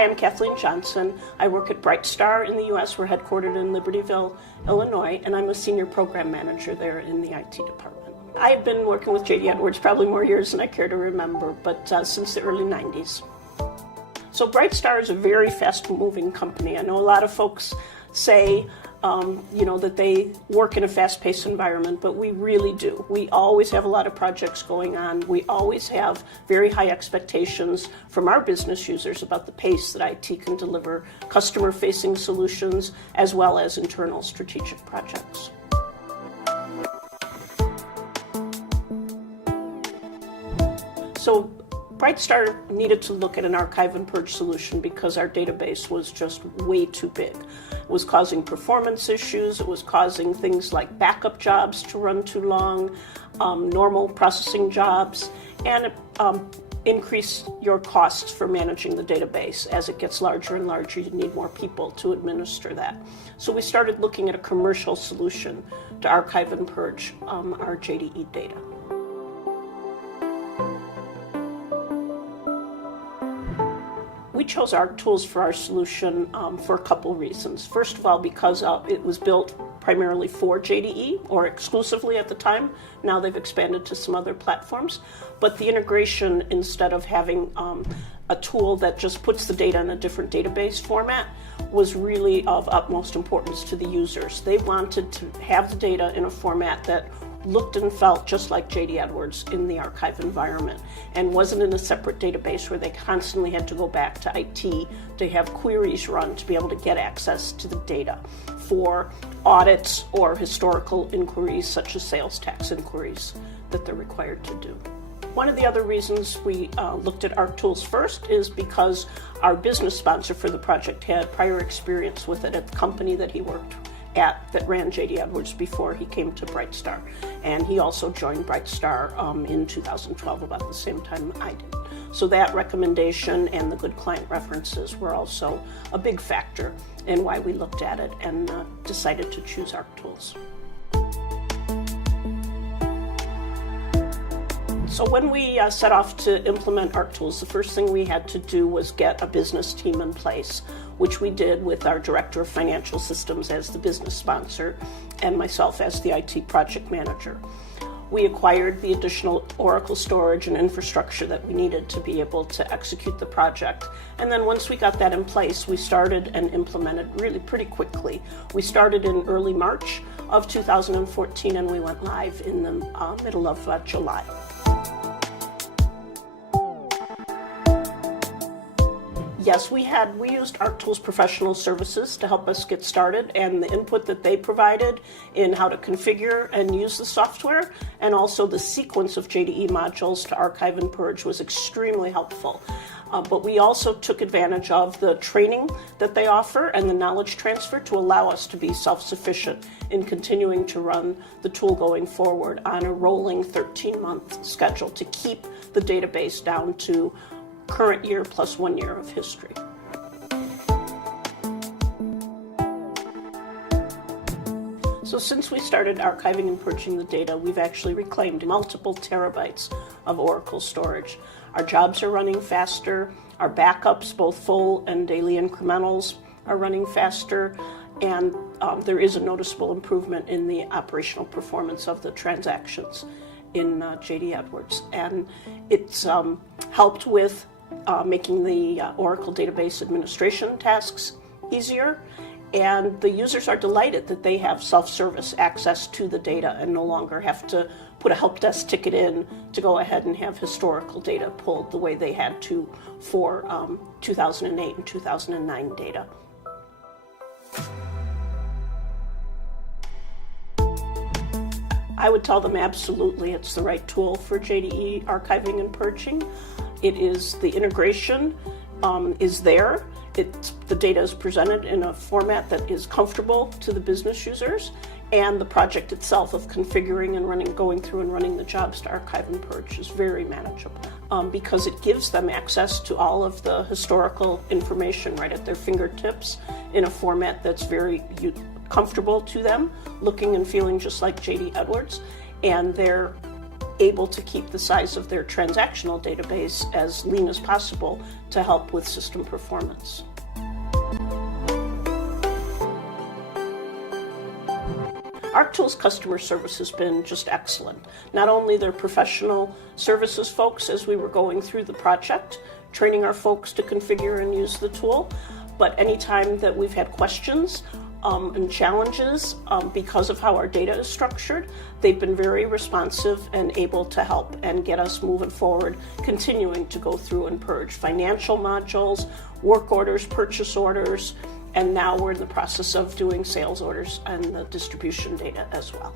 Hi, I'm Kathleen Johnson. I work at Brightstar in the U.S. We're headquartered in Libertyville, Illinois, and I'm a senior program manager there in the IT department. I've been working with J.D. Edwards probably more years than I care to remember, but since the early 90s. So Brightstar is a very fast-moving company. I know a lot of folks say that they work in a fast-paced environment, but we really do. We always have a lot of projects going on. We always have very high expectations from our business users about the pace that IT can deliver customer-facing solutions as well as internal strategic projects. So Brightstar needed to look at an archive and purge solution because our database was just way too big. It was causing performance issues, it was causing things like backup jobs to run too long, normal processing jobs, and it increased your costs for managing the database. As it gets larger and larger, you need more people to administer that. So we started looking at a commercial solution to archive and purge our JDE data. We chose ARCTOOLS for our solution for a couple reasons. First of all, because it was built primarily for JDE, or exclusively at the time. Now they've expanded to some other platforms. But the integration, instead of having a tool that just puts the data in a different database format, was really of utmost importance to the users. They wanted to have the data in a format that looked and felt just like J.D. Edwards in the archive environment and wasn't in a separate database where they constantly had to go back to IT to have queries run to be able to get access to the data for audits or historical inquiries such as sales tax inquiries that they're required to do. One of the other reasons we looked at ARCTOOLS first is because our business sponsor for the project had prior experience with it at the company that he worked at that ran J.D. Edwards before he came to Brightstar. And he also joined Brightstar in 2012, about the same time I did. So that recommendation and the good client references were also a big factor in why we looked at it and decided to choose ARCTOOLS. So when we set off to implement ARCTOOLS, the first thing we had to do was get a business team in place, which we did with our Director of Financial Systems as the business sponsor and myself as the IT project manager. We acquired the additional Oracle storage and infrastructure that we needed to be able to execute the project. And then once we got that in place, we started and implemented really pretty quickly. We started in early March of 2014 and we went live in the middle of July. Yes, we used ARCTOOLS professional services to help us get started, and the input that they provided in how to configure and use the software, and also the sequence of JDE modules to archive and purge was extremely helpful. But we also took advantage of the training that they offer and the knowledge transfer to allow us to be self-sufficient in continuing to run the tool going forward on a rolling 13-month schedule to keep the database down to current year plus 1 year of history. So since we started archiving and purging the data, we've actually reclaimed multiple terabytes of Oracle storage. Our jobs are running faster, our backups, both full and daily incrementals, are running faster, and there is a noticeable improvement in the operational performance of the transactions in J.D. Edwards. And it's helped with making the Oracle database administration tasks easier, and the users are delighted that they have self-service access to the data and no longer have to put a help desk ticket in to go ahead and have historical data pulled the way they had to for 2008 and 2009 data. I would tell them absolutely it's the right tool for JDE archiving and purging. It is, the integration is there. The data is presented in a format that is comfortable to the business users, and the project itself of configuring and going through and running the jobs to archive and purge is very manageable because it gives them access to all of the historical information right at their fingertips in a format that's very comfortable to them, looking and feeling just like J.D. Edwards, and they're able to keep the size of their transactional database as lean as possible to help with system performance. ARCTOOLS customer service has been just excellent. Not only their professional services folks as we were going through the project, training our folks to configure and use the tool, but anytime that we've had questions and challenges because of how our data is structured, they've been very responsive and able to help and get us moving forward, continuing to go through and purge financial modules, work orders, purchase orders, and now we're in the process of doing sales orders and the distribution data as well.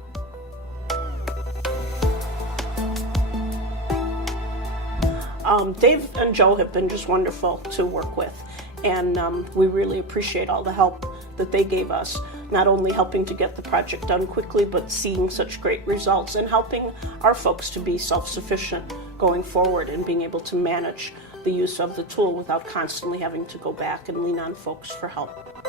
Dave and Joe have been just wonderful to work with, and we really appreciate all the help that they gave us, not only helping to get the project done quickly, but seeing such great results and helping our folks to be self-sufficient going forward and being able to manage the use of the tool without constantly having to go back and lean on folks for help.